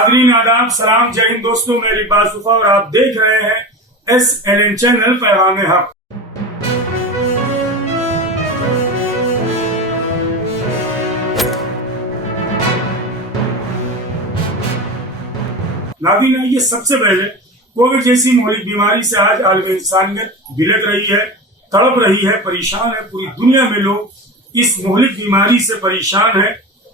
नाज़रीन आदाब, सलाम, जय हिंद दोस्तों। मेरी बात सुफा और आप देख रहे हैं SNN चैनल पैगाम हक। नाज़रीन, ये सबसे पहले कोविड जैसी मौलिक बीमारी से आज आलम इंसानियत बिलख रही है, तड़प रही है, परेशान है। पूरी दुनिया में लोग इस मौलिक बीमारी से परेशान है।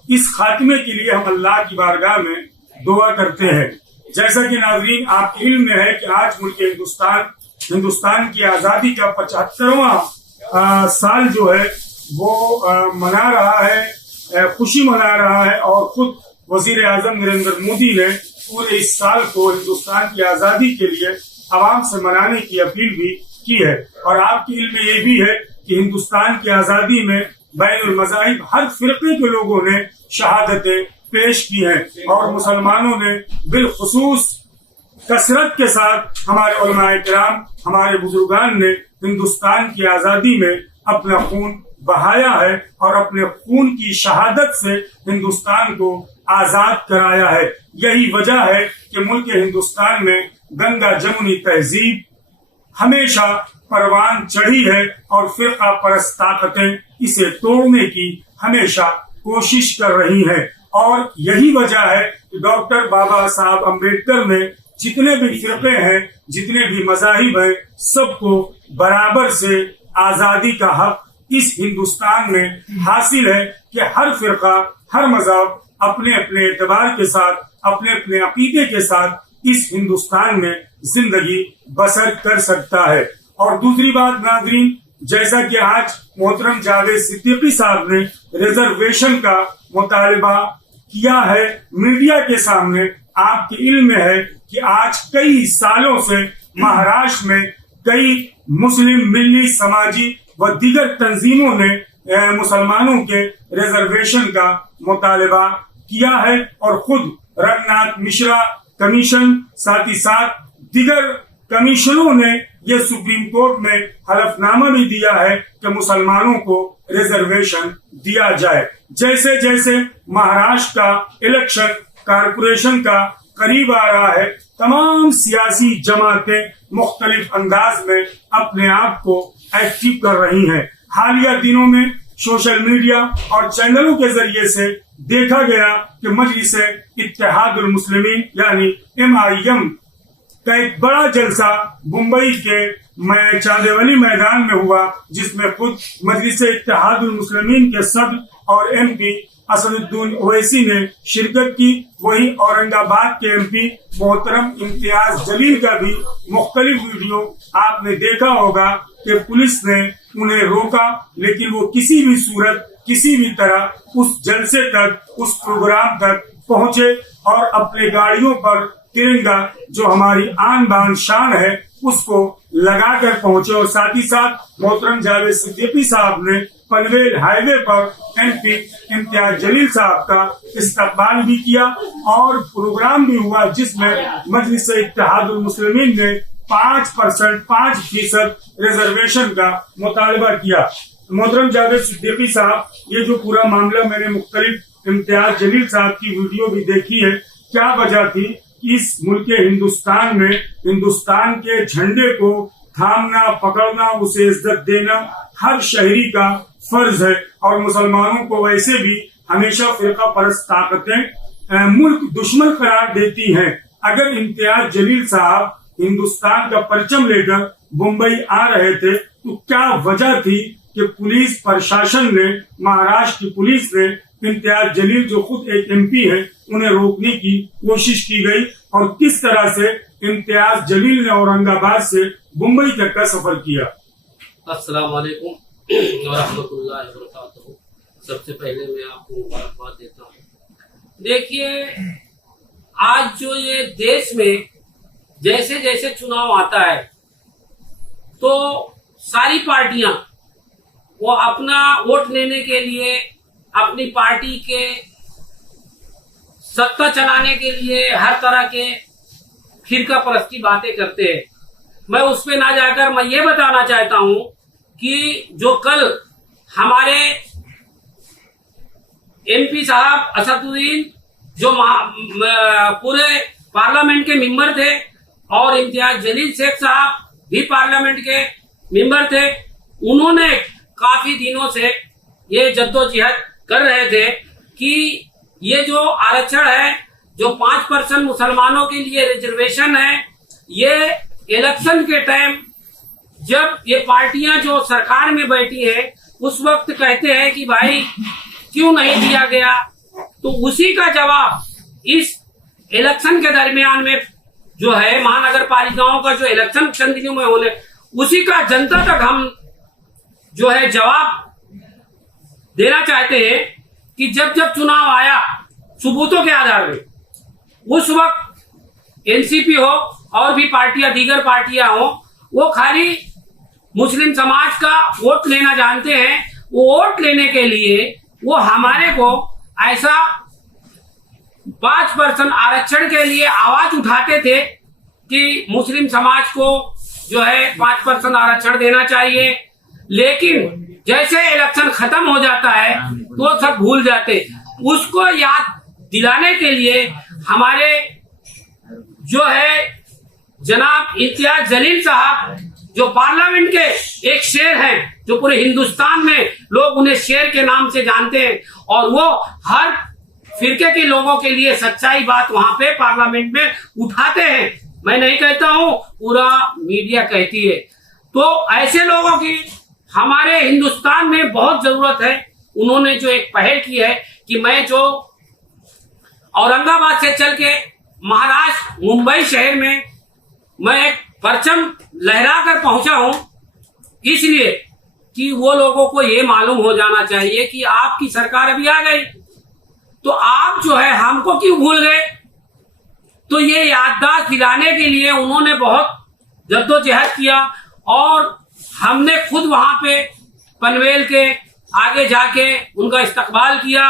इस खात्मे के लिए हम अल्लाह की बारगाह में दुआ करते हैं। जैसा कि नाज़रीन आपके इल्म में है कि आज मुल्क हिंदुस्तान की आज़ादी का 75वां साल जो है वो मना रहा है, खुशी मना रहा है। और खुद वजीर आजम नरेंद्र मोदी ने पूरे इस साल को हिंदुस्तान की आज़ादी के लिए आवाम से मनाने की अपील भी की है। और आपके इल्म में ये भी है कि हिंदुस्तान की आज़ादी में बैनुल मज़ाहिब हर फिरके के लोगों ने शहादतें पेश की हैं और मुसलमानों ने बिलखुसूस कसरत के साथ हमारे उलमाए किराम, हमारे बुजुर्गान ने हिंदुस्तान की आज़ादी में अपना खून बहाया है और अपने खून की शहादत से हिंदुस्तान को आजाद कराया है। यही वजह है कि मुल्क हिंदुस्तान में गंगा जमुनी तहजीब हमेशा परवान चढ़ी है और फिरका परस्त ताकतें इसे तोड़ने की हमेशा कोशिश कर रही हैं। और यही वजह है कि डॉक्टर बाबा साहब अम्बेडकर ने जितने भी फिरके हैं, जितने भी मज़ाहिब हैं, सबको बराबर से आजादी का हक इस हिंदुस्तान में हासिल है कि हर फिरका, हर मज़हब अपने अपने एतबार के साथ, अपने अपने अकीदे के साथ इस हिंदुस्तान में जिंदगी बसर कर सकता है। और दूसरी बात नाज़रीन, जैसा कि आज मोहतरम जावेद सिद्दीकी साहब ने रिजर्वेशन का मुतालबा किया है मीडिया के सामने, आपके इल्म में है कि आज कई सालों से महाराष्ट्र में कई मुस्लिम मिल्ली समाजी व दीगर तंजीमों ने मुसलमानों के रिजर्वेशन का मुतालबा किया है। और खुद रंगनाथ मिश्रा कमीशन, साथ ही साथ दीगर कमीशनों ने ये सुप्रीम कोर्ट में हलफनामा भी दिया है कि मुसलमानों को रिजर्वेशन दिया जाए। जैसे जैसे महाराष्ट्र का इलेक्शन कारपोरेशन का करीब आ रहा है, तमाम सियासी जमातें मुख्तलिफ अंदाज में अपने आप को एक्टिव कर रही हैं। हालिया दिनों में सोशल मीडिया और चैनलों के जरिए से देखा गया कि मजलिस इत्तेहादुल मुस्लिमीन यानी MIM का एक बड़ा जलसा मुंबई के चांदेवली मैदान में हुआ, जिसमें खुद मजलिस इत्तेहादुल मुस्लिमीन के सदर और MP असदुद्दीन ओवैसी ने शिरकत की। वहीं औरंगाबाद के MP मोहतरम इम्तियाज जलील का भी मुख्तलिफ वीडियो आपने देखा होगा कि पुलिस ने उन्हें रोका, लेकिन वो किसी भी सूरत, किसी भी तरह उस जलसे तक, उस प्रोग्राम तक पहुंचे और अपने गाड़ियों पर तिरंगा जो हमारी आन बान शान है उसको लगाकर पहुंचे। और साथ ही साथ मोहतरम जावेद सिद्दीकी साहब ने पनवेल हाईवे पर MP इम्तियाज जलील साहब का इस्तकबाल भी किया और प्रोग्राम भी हुआ, जिसमें मजलिस इत्तेहादुल मुस्लिमीन ने 5% रिजर्वेशन का मुतालबा किया। मोहतरम जावेद सिद्दीकी साहब, ये जो पूरा मामला मैंने मुख्तलिफ इम्तियाज जलील साहब की वीडियो भी देखी है, क्या वजह थी इस मुल्क हिंदुस्तान में हिंदुस्तान के झंडे को थामना, पकड़ना, उसे इज्जत देना हर शहरी का फर्ज है। और मुसलमानों को वैसे भी हमेशा फिरका परस्त ताकतें मुल्क दुश्मन करार देती हैं। अगर इम्तियाज जलील साहब हिंदुस्तान का परचम लेकर मुंबई आ रहे थे तो क्या वजह थी कि पुलिस प्रशासन ने, महाराष्ट्र की पुलिस ने इम्तियाज जलील जो खुद एक MP है उन्हें रोकने की कोशिश की गई और किस तरह से इम्तियाज जलील ने औरंगाबाद से मुंबई तक का सफर किया। अस्सलाम वालेकुम व रहमतुल्लाहि व बरकातहू। सबसे पहले मैं आपको मुबारकबाद देता हूँ। देखिए, आज जो ये देश में जैसे जैसे चुनाव आता है तो सारी पार्टियां वो अपना वोट लेने के लिए, अपनी पार्टी के सत्ता चलाने के लिए हर तरह के फिरका परस्ती बातें करते हैं। मैं उस पे ना जाकर मैं ये बताना चाहता हूं कि जो कल हमारे MP साहब असदुद्दीन जो पूरे पार्लियामेंट के मेंबर थे और इम्तियाज जलील शेख साहब भी पार्लियामेंट के मेंबर थे, उन्होंने काफी दिनों से ये जद्दोजहद कर रहे थे कि ये जो आरक्षण है, जो 5% मुसलमानों के लिए रिजर्वेशन है, ये इलेक्शन के टाइम जब ये पार्टियां जो सरकार में बैठी है उस वक्त कहते हैं कि भाई क्यों नहीं दिया गया, तो उसी का जवाब इस इलेक्शन के दरमियान में जो है महानगर पालिकाओं का जो इलेक्शन चंद दिनों में होने, उसी का जनता तक हम जो है जवाब देना चाहते हैं कि जब जब चुनाव आया सबूतों के आधार में, उस वक्त एनसीपी हो और भी पार्टियां, दीगर पार्टियां हो, वो खाली मुस्लिम समाज का वोट लेना जानते हैं। वो वोट लेने के लिए वो हमारे को ऐसा 5% आरक्षण के लिए आवाज उठाते थे कि मुस्लिम समाज को जो है 5% आरक्षण देना चाहिए, लेकिन जैसे इलेक्शन खत्म हो जाता है तो सब भूल जाते। उसको याद दिलाने के लिए हमारे जो है जनाब इम्तियाज जलील साहब, जो पार्लियामेंट के एक शेर हैं, जो पूरे हिंदुस्तान में लोग उन्हें शेर के नाम से जानते हैं, और वो हर फिरके के लोगों के लिए सच्चाई बात वहां पे पार्लियामेंट में उठाते हैं। मैं नहीं कहता हूं, पूरा मीडिया कहती है। तो ऐसे लोगों की हमारे हिंदुस्तान में बहुत जरूरत है। उन्होंने जो एक पहल की है कि मैं जो औरंगाबाद से चल के महाराष्ट्र मुंबई शहर में मैं एक परचम लहरा कर पहुंचा हूं, इसलिए कि वो लोगों को ये मालूम हो जाना चाहिए कि आपकी सरकार अभी आ गई, तो आप जो है हमको क्यों भूल गए। तो ये याददाश्त दिलाने के लिए उन्होंने बहुत जद्दोजहद किया, और हमने खुद वहां पे पनवेल के आगे जाके उनका इस्तकबाल किया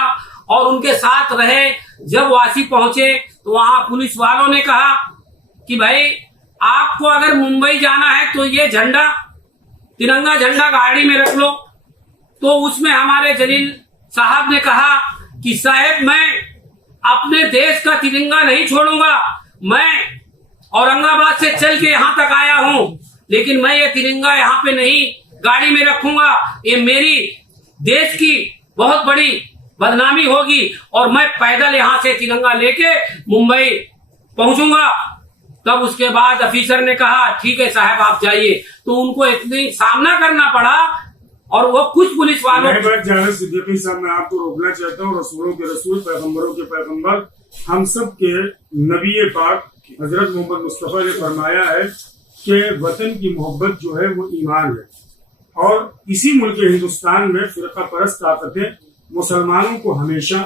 और उनके साथ रहे। जब वासी पहुंचे तो वहां पुलिस वालों ने कहा कि भाई आपको अगर मुंबई जाना है तो ये झंडा, तिरंगा झंडा गाड़ी में रख लो। तो उसमें हमारे जलील साहब ने कहा कि साहब मैं अपने देश का तिरंगा नहीं छोड़ूंगा, मैं औरंगाबाद से चल के यहाँ तक आया हूँ, लेकिन मैं ये तिरंगा यहाँ पे नहीं गाड़ी में रखूंगा, ये मेरी देश की बहुत बड़ी बदनामी होगी, और मैं पैदल यहाँ से तिरंगा लेके मुंबई पहुंचूंगा। तब उसके बाद ऑफिसर ने कहा ठीक है साहब आप जाइए। तो उनको इतनी सामना करना पड़ा, और वो कुछ पुलिस वालों सिद्दीकी साहब, मैं आपको रोकना चाहता हूँ। रसूलों के रसूल, पैगम्बरों के पैगम्बर, हम सब के नबी पाक हजरत मोहम्मद मुस्तफा ने फरमाया है कि वतन की मोहब्बत जो है वो ईमान है, और इसी मुल्क हिंदुस्तान में फिरका परस्त ताकतें मुसलमानों को हमेशा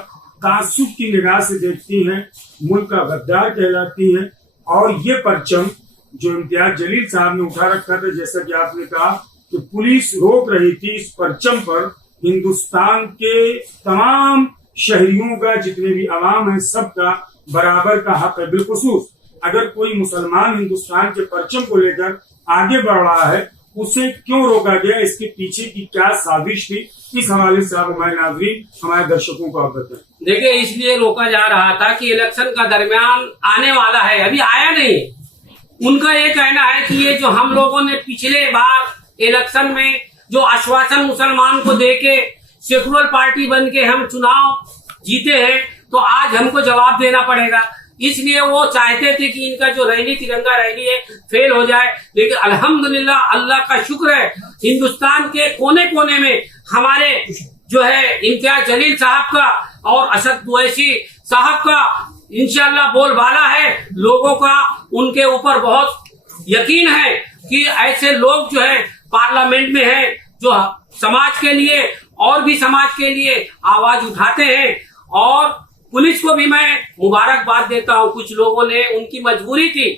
तासुब की निगाह से देखती हैं, मुल्क का गद्दार कहलाती हैं। और ये परचम जो इम्तियाज जलील साहब ने उठा रखा था, जैसा कि आपने कहा कि पुलिस रोक रही थी, इस परचम पर हिंदुस्तान के तमाम शहरियों का, जितने भी अवाम है, सबका बराबर का हक है। बिलखुसूस अगर कोई मुसलमान हिंदुस्तान के परचम को लेकर आगे बढ़ रहा है, उसे क्यों रोका गया, इसके पीछे की क्या साजिश थी, इस हवाले से आप हमारे नाज़रीन, हमारे दर्शकों को आप बताएं। देखिए, इसलिए रोका जा रहा था कि इलेक्शन का दरमियान आने वाला है, अभी आया नहीं। उनका ये कहना है कि ये जो हम लोगों ने पिछले बार इलेक्शन में जो आश्वासन मुसलमान को देके सेकुलर पार्टी बन के हम चुनाव जीते हैं, तो आज हमको जवाब देना पड़ेगा। इसलिए वो चाहते थे कि इनका जो रैली, तिरंगा रैली है, फेल हो जाए। लेकिन अल्हम्दुलिल्लाह, अल्लाह का शुक्र है, हिंदुस्तान के कोने कोने में हमारे जो है इम्तियाज जलील साहब का और असद कुरैशी साहब का इंशाअल्लाह बोलबाला है। लोगों का उनके ऊपर बहुत यकीन है कि ऐसे लोग जो है पार्लियामेंट में हैं, जो समाज के लिए और भी समाज के लिए आवाज उठाते हैं। और पुलिस को भी मैं मुबारकबाद देता हूं। कुछ लोगों ने, उनकी मजबूरी थी,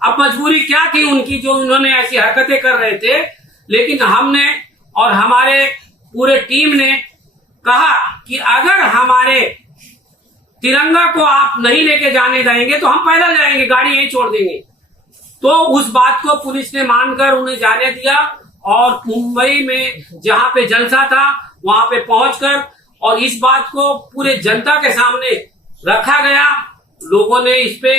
अब मजबूरी क्या थी उनकी, जो उन्होंने ऐसी हरकतें कर रहे थे, लेकिन हमने और हमारे पूरे टीम ने कहा कि अगर हमारे तिरंगा को आप नहीं लेके जाने देंगे तो हम पैदल जाएंगे, गाड़ी यहीं छोड़ देंगे। तो उस बात को पुलिस ने मानकर उन्हें जाने दिया, और मुंबई में जहां पे जलसा था वहां पे पहुंचकर और इस बात को पूरे जनता के सामने रखा गया, लोगों ने इस पे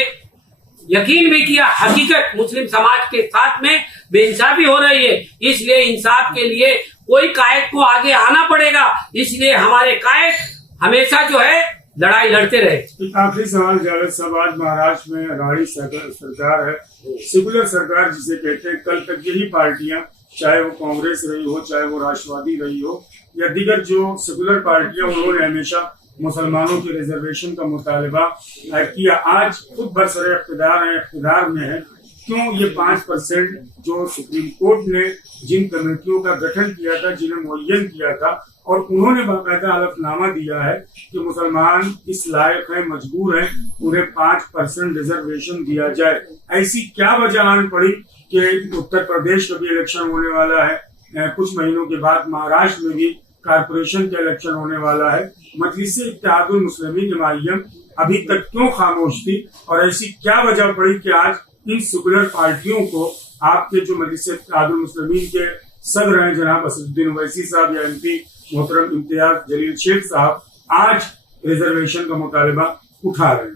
यकीन भी किया। हकीकत मुस्लिम समाज के साथ में बेइंसाफी हो रही है, इसलिए इंसाफ के लिए कोई कायद को आगे आना पड़ेगा। इसलिए हमारे कायद हमेशा जो है लड़ाई लड़ते रहे। एक आखिरी सवाल जावेद साहब, आज महाराष्ट्र में राणी सरकार है, सेकुलर सरकार जिसे कहते हैं। कल तक यही पार्टियां, चाहे वो कांग्रेस रही हो, चाहे वो राष्ट्रवादी रही हो या दीगर जो सेकुलर पार्टियां, उन्होंने हमेशा मुसलमानों के रिजर्वेशन का मुतालबा किया। आज खुद बरसरे इख्तिदार है, इख्तिदार में है, क्यों ये 5% जो सुप्रीम कोर्ट ने जिन कमेटियों का गठन किया था, जिन्हें मुअय्यन किया था, और उन्होंने बाकायदा हलफनामा दिया है कि मुसलमान इस लायक है, मजबूर है, उन्हें 5% रिजर्वेशन दिया जाए। ऐसी क्या वजह आन पड़ी कि उत्तर प्रदेश का भी इलेक्शन होने वाला है, कुछ महीनों के बाद महाराष्ट्र में भी कारपोरेशन का इलेक्शन होने वाला है, मजलिस-ए-इत्तेहादुल मुस्लिमीन जमाइयम अभी तक क्यों खामोश थी, और ऐसी क्या वजह पड़ी कि आज इन सेकुलर पार्टियों को आपके जो मजलिस-ए-इत्तेहादुल मुस्लिमीन के सदर हैं जनाब असदुद्दीन ओवैसी साहब या एमपी मोहतरम इम्तियाज जलील शेख साहब आज रिजर्वेशन का मुतालबा उठा रहे हैं?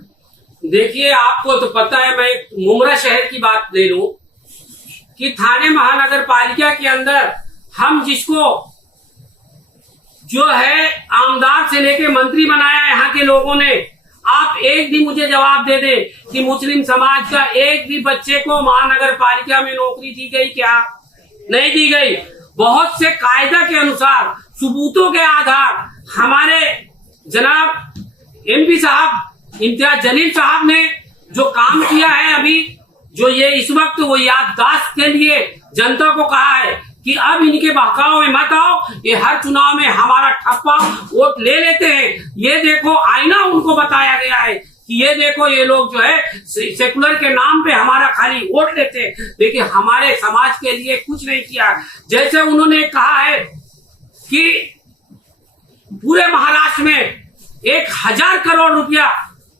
देखिए, आपको तो पता है, मैं एक मुमरा शहर की बात ले लूं कि थाने महानगर पालिका के अंदर हम जिसको जो है आमदार से लेके मंत्री बनाया है यहाँ के लोगों ने, आप एक भी मुझे जवाब दे दे कि मुस्लिम समाज का एक भी बच्चे को महानगर पालिका में नौकरी दी गई क्या? नहीं दी गई। बहुत से कायदा के अनुसार, सबूतों के आधार हमारे जनाब एमपी साहब इम्तियाज जलील साहब ने जो काम किया है, अभी जो ये इस वक्त वो याददाश्त के लिए जनता को कहा है कि अब इनके बहकाव में मत आओ, ये हर चुनाव में हमारा ठप्पा वोट ले लेते हैं। ये देखो, आईना उनको बताया गया है कि ये देखो, ये लोग जो है सेकुलर के नाम पे हमारा खाली वोट लेते हैं, लेकिन हमारे समाज के लिए कुछ नहीं किया। जैसे उन्होंने कहा है कि पूरे महाराष्ट्र में 1000 करोड़ रुपया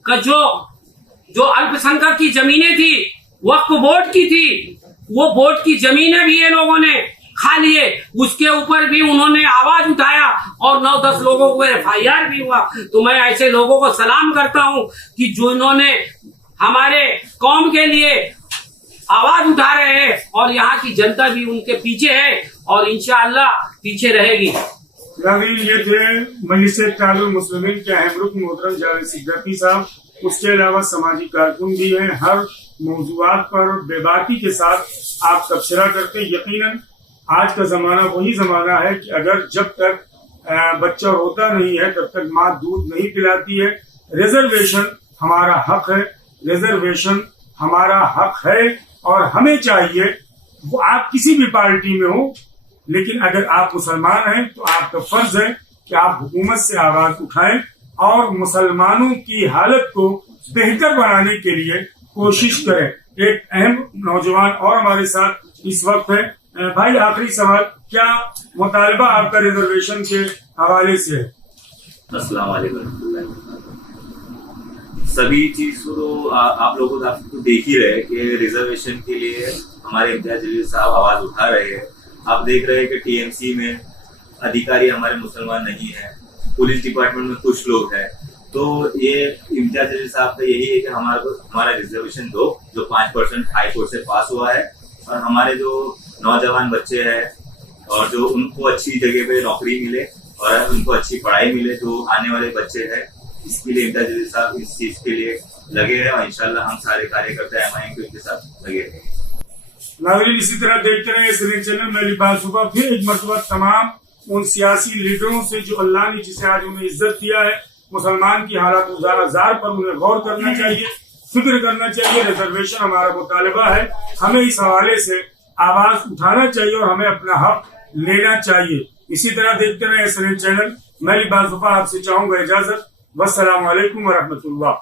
का जो अल्पसंख्यक की जमीनें थी, वक्फ बोर्ड की थी, वो बोर्ड की जमीनें भी ये लोगों ने खा लिए। उसके ऊपर भी उन्होंने आवाज उठाया और 9-10 लोगों को FIR भी हुआ। तो मैं ऐसे लोगों को सलाम करता हूं कि जो इन्होंने हमारे कौम के लिए आवाज उठा रहे हैं, और यहाँ की जनता भी उनके पीछे है और इंशाअल्लाह पीछे रहेगी। ये थे मजलिस-ए-इत्तेहादुल मुस्लिमीन के अहम रुकन मोहतरम जावेद सिद्दीकी साहब। उसके अलावा समाजी कारकुन भी हैं, हर मौजूआत पर बेबाकी के साथ आप तबसरा करते। यकीनन आज का जमाना वही जमाना है कि अगर जब तक बच्चा होता नहीं है तब तक माँ दूध नहीं पिलाती है। रिजर्वेशन हमारा हक है, रिजर्वेशन हमारा हक है, और हमें चाहिए, वो आप किसी भी पार्टी में हो, लेकिन अगर आप मुसलमान हैं तो आपका फर्ज है कि आप हुकूमत से आवाज उठाएं और मुसलमानों की हालत को बेहतर बनाने के लिए कोशिश करें। एक अहम नौजवान और हमारे साथ इस वक्त है। भाई, आखिरी सवाल, क्या मुतालबा आपका रिजर्वेशन के हवाले से है? अस्सलाम वालेकुम। सभी चीज तो आप लोगों को देख ही रहे कि रिजर्वेशन के लिए हमारे इम्तियाज जलील साहब आवाज उठा रहे हैं। आप देख रहे हैं कि TMC में अधिकारी हमारे मुसलमान नहीं है, पुलिस डिपार्टमेंट में कुछ लोग हैं। तो ये इम्तियाज जलील साहब का यही है कि हमारा रिजर्वेशन दो, जो 5% हाई कोर्ट से पास हुआ है, और हमारे जो नौजवान बच्चे हैं और जो उनको अच्छी जगह पे नौकरी मिले और उनको अच्छी पढ़ाई मिले, जो आने वाले बच्चे हैं, इसके लिए इम्तियाज जलील साहब इस चीज के लिए लगे हैं, और इंशाल्लाह हम सारे कार्यकर्ता MIM के साथ लगे हैं। नाज़रीन, इसी तरह देखते रहे SNN चैनल में। लिबास सुबह फिर एक मरतबा तमाम उन सियासी लीडरों से जो अल्लाह ने जिसे आज उन्हें इज्जत दिया है, मुसलमान की हालत गुज़ार पर उन्हें गौर करना चाहिए, फिक्र करना चाहिए। रिजर्वेशन हमारा मुतालबा है, हमें इस हवाले से आवाज उठाना चाहिए और हमें अपना हक लेना चाहिए। इसी तरह देखते रहे SNN चैनल। मैं लिबास सुबह आपसे चाहूंगा इजाजत। वस्सलामु अलैकुम व रहमतुल्लाह।